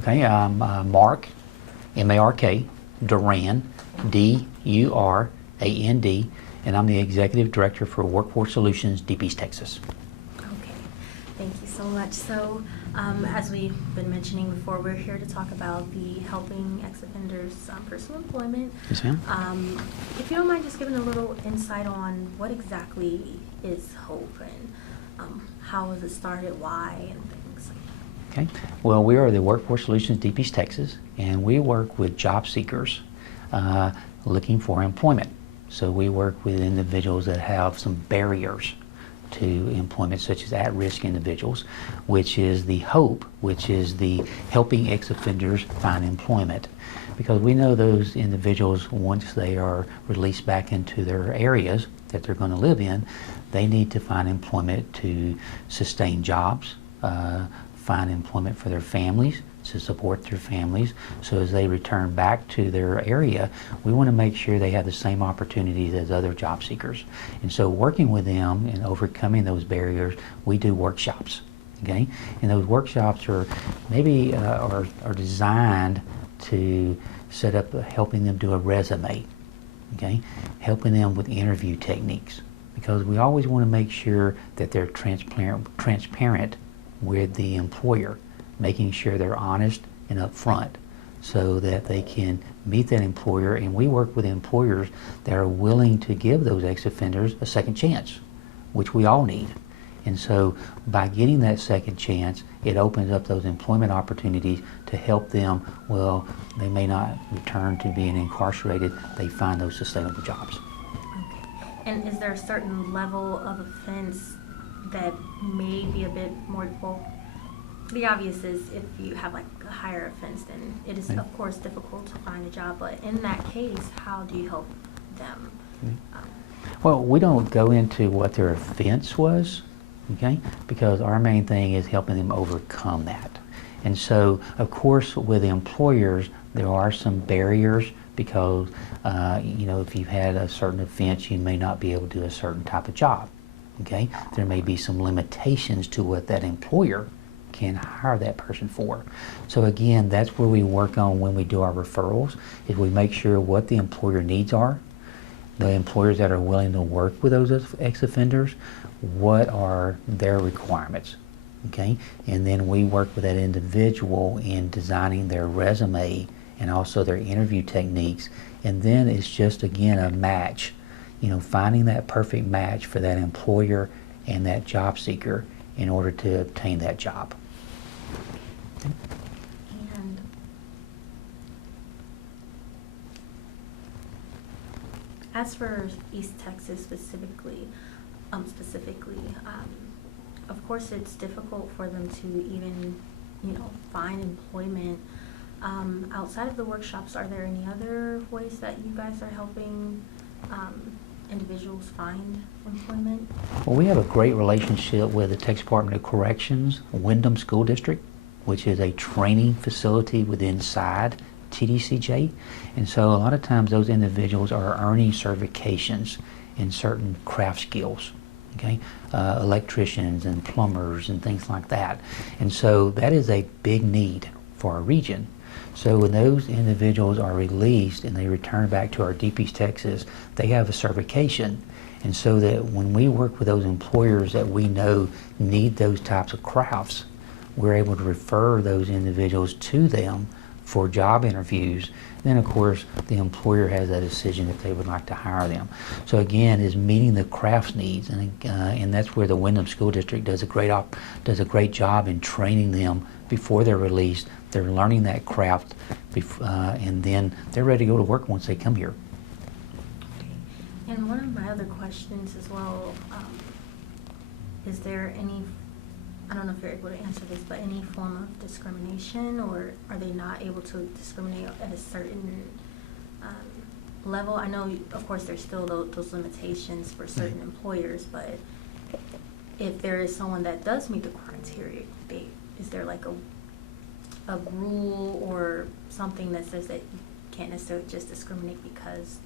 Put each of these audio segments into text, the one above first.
Okay, I'm Mark, M-A-R-K, Durand, D-U-R-A-N-D, and I'm the Executive Director for Workforce Solutions, Deep East, Texas. Okay, thank you so much. So, as we've been mentioning before, we're here to talk about the helping ex-offenders personal employment. Yes, ma'am. If you don't mind just giving a little insight on what exactly is HOPE and how was it started, why, and things. Okay, well, we are the Workforce Solutions, Deep East, Texas, and we work with job seekers looking for employment. So we work with individuals that have some barriers to employment, such as at-risk individuals, which is the HOPE, which is the helping ex-offenders find employment. Because we know those individuals, once they are released back into their areas that they're going to live in, they need to find employment to sustain jobs, find employment for their families, to support their families. So as they return back to their area, we want to make sure they have the same opportunities as other job seekers. And so working with them and overcoming those barriers, we do workshops. Okay, and those workshops are maybe are designed to set up helping them do a resume. Okay, helping them with interview techniques, because we always want to make sure that they're transparent with the employer, making sure they're honest and upfront so that they can meet that employer. And we work with employers that are willing to give those ex-offenders a second chance, which we all need. And so by getting that second chance, it opens up those employment opportunities to help them. Well, they may not return to being incarcerated, they find those sustainable jobs. Okay. And is there a certain level of offense that may be a bit more, well, the obvious is if you have like a higher offense, then it is of course difficult to find a job, but in that case, how do you help them? Well, we don't go into what their offense was, okay, because our main thing is helping them overcome that. And so, of course, with employers, there are some barriers because, you know, if you've had a certain offense, you may not be able to do a certain type of job, okay? There may be some limitations to what that employer can hire that person for. So again, that's where we work on when we do our referrals, is we make sure what the employer needs are, the employers that are willing to work with those ex-offenders, what are their requirements, okay? And then we work with that individual in designing their resume and also their interview techniques. And then it's just, again, a match, you know, finding that perfect match for that employer and that job seeker in order to obtain that job. And as for East Texas specifically, of course it's difficult for them to even, you know, find employment. Outside of the workshops, are there any other ways that you guys are helping individuals find employment? Well, we have a great relationship with the Texas Department of Corrections, Wyndham School District, which is a training facility within inside TDCJ. And so a lot of times those individuals are earning certifications in certain craft skills, okay? Electricians and plumbers and things like that. And so that is a big need for our region. So when those individuals are released and they return back to our Deep East, Texas, they have a certification. And so that when we work with those employers that we know need those types of crafts, we're able to refer those individuals to them for job interviews. Then of course the employer has that decision if they would like to hire them. So again, is meeting the crafts needs, and that's where the Wyndham School District does a great job in training them before they're released. They're learning that craft, and then they're ready to go to work once they come here. Okay. And one of my other questions as well, is there any, I don't know if you're able to answer this, but any form of discrimination, or are they not able to discriminate at a certain level? I know, of course, there's still those limitations for certain employers, but if there is someone that does meet the criteria, is there like a rule or something that says that you can't necessarily just discriminate because?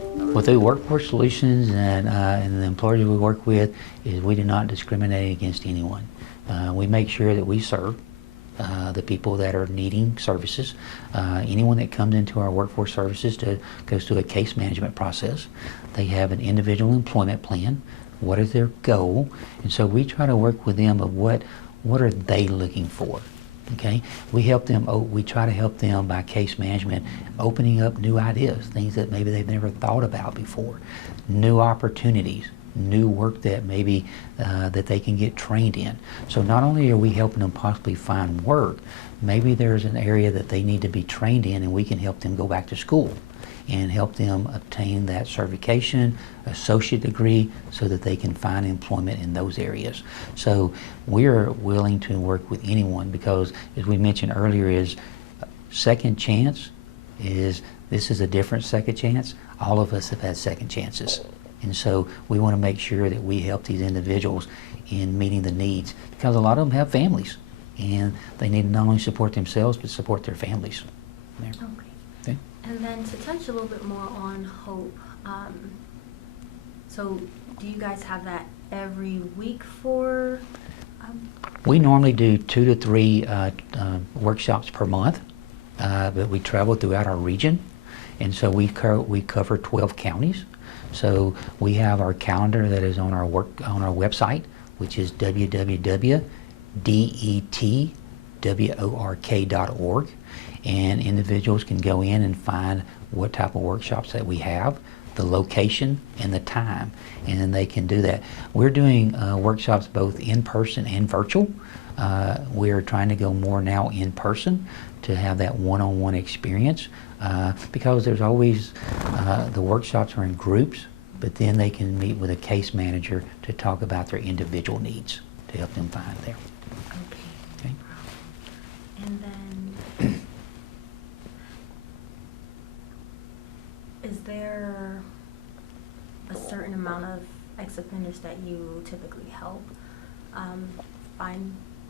Well, through Workforce Solutions and the employers we work with, is we do not discriminate against anyone. We make sure that we serve the people that are needing services. Anyone that comes into our workforce services goes through a case management process. They have an individual employment plan. What is their goal? And so we try to work with them of what are they looking for. Okay, we help them. We try to help them by case management, opening up new ideas, things that maybe they've never thought about before, new opportunities, new work that maybe that they can get trained in. So not only are we helping them possibly find work, maybe there's an area that they need to be trained in, and we can help them go back to school and help them obtain that certification, associate degree, so that they can find employment in those areas. So we're willing to work with anyone because, as we mentioned earlier, is second chance this is a different second chance. All of us have had second chances. And so we want to make sure that we help these individuals in meeting the needs, because a lot of them have families and they need to not only support themselves but support their families. There. Okay. Okay. And then to touch a little bit more on Hope, so do you guys have that every week for? We normally do 2 to 3 workshops per month, but we travel throughout our region, and so we cover 12 counties. So we have our calendar that is on our website, which is www.detwork.org, and individuals can go in and find what type of workshops that we have, the location and the time, and then they can do that. We're doing workshops both in person and virtual. We're trying to go more now in person to have that one-on-one experience, because there's always the workshops are in groups, but then they can meet with a case manager to talk about their individual needs to help them find there. Okay. And then is there a certain amount of ex-offenders that you typically help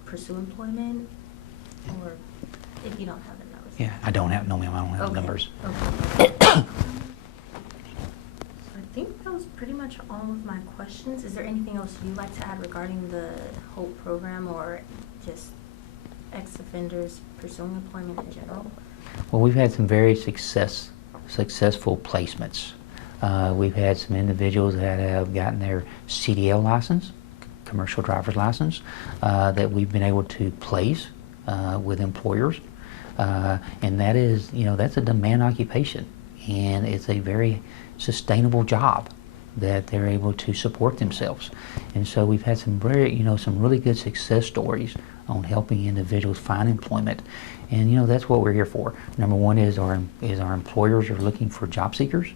pursue employment, or if you don't have the numbers? Yeah, I don't have the numbers. Okay. So I think that was pretty much all of my questions. Is there anything else you'd like to add regarding the HOPE program, or just ex-offenders pursuing employment in general? Well, we've had some very successful placements. We've had some individuals that have gotten their CDL license, commercial driver's license, that we've been able to place with employers, and that is, that's a demand occupation, and it's a very sustainable job that they're able to support themselves. And so we've had some some really good success stories on helping individuals find employment, and that's what we're here for. Number one is our employers are looking for job seekers,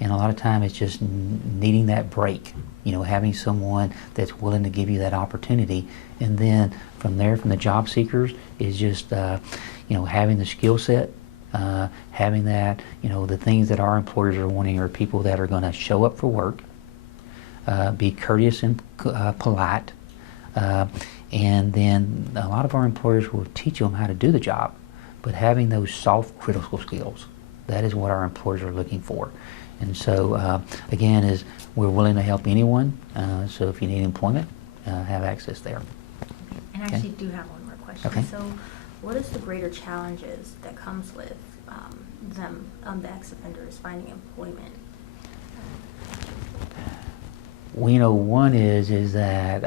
and a lot of time it's just needing that break, having someone that's willing to give you that opportunity, and then from there, from the job seekers, is just having the skill set, having that, the things that our employers are wanting are people that are going to show up for work, be courteous and polite, and then a lot of our employers will teach them how to do the job, but having those soft critical skills, that is what our employers are looking for. And so again, is we're willing to help anyone, so if you need employment, have access there. Okay. And I actually do have one more question. Okay. So what is the greater challenges that comes with the ex-offenders finding employment? Well, one is that,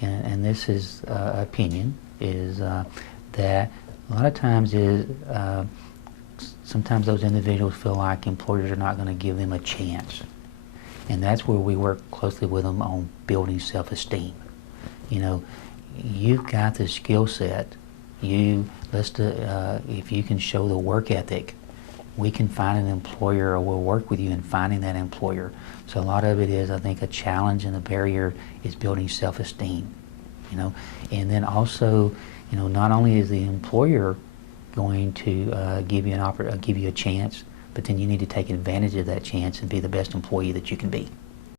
and this is opinion, is that a lot of times sometimes those individuals feel like employers are not going to give them a chance, and that's where we work closely with them on building self-esteem. You've got the skill set. If you can show the work ethic, we can find an employer, or we'll work with you in finding that employer. So a lot of it is, I think, a challenge and a barrier is building self-esteem. And then also, not only is the employer going to give you a chance, but then you need to take advantage of that chance and be the best employee that you can be.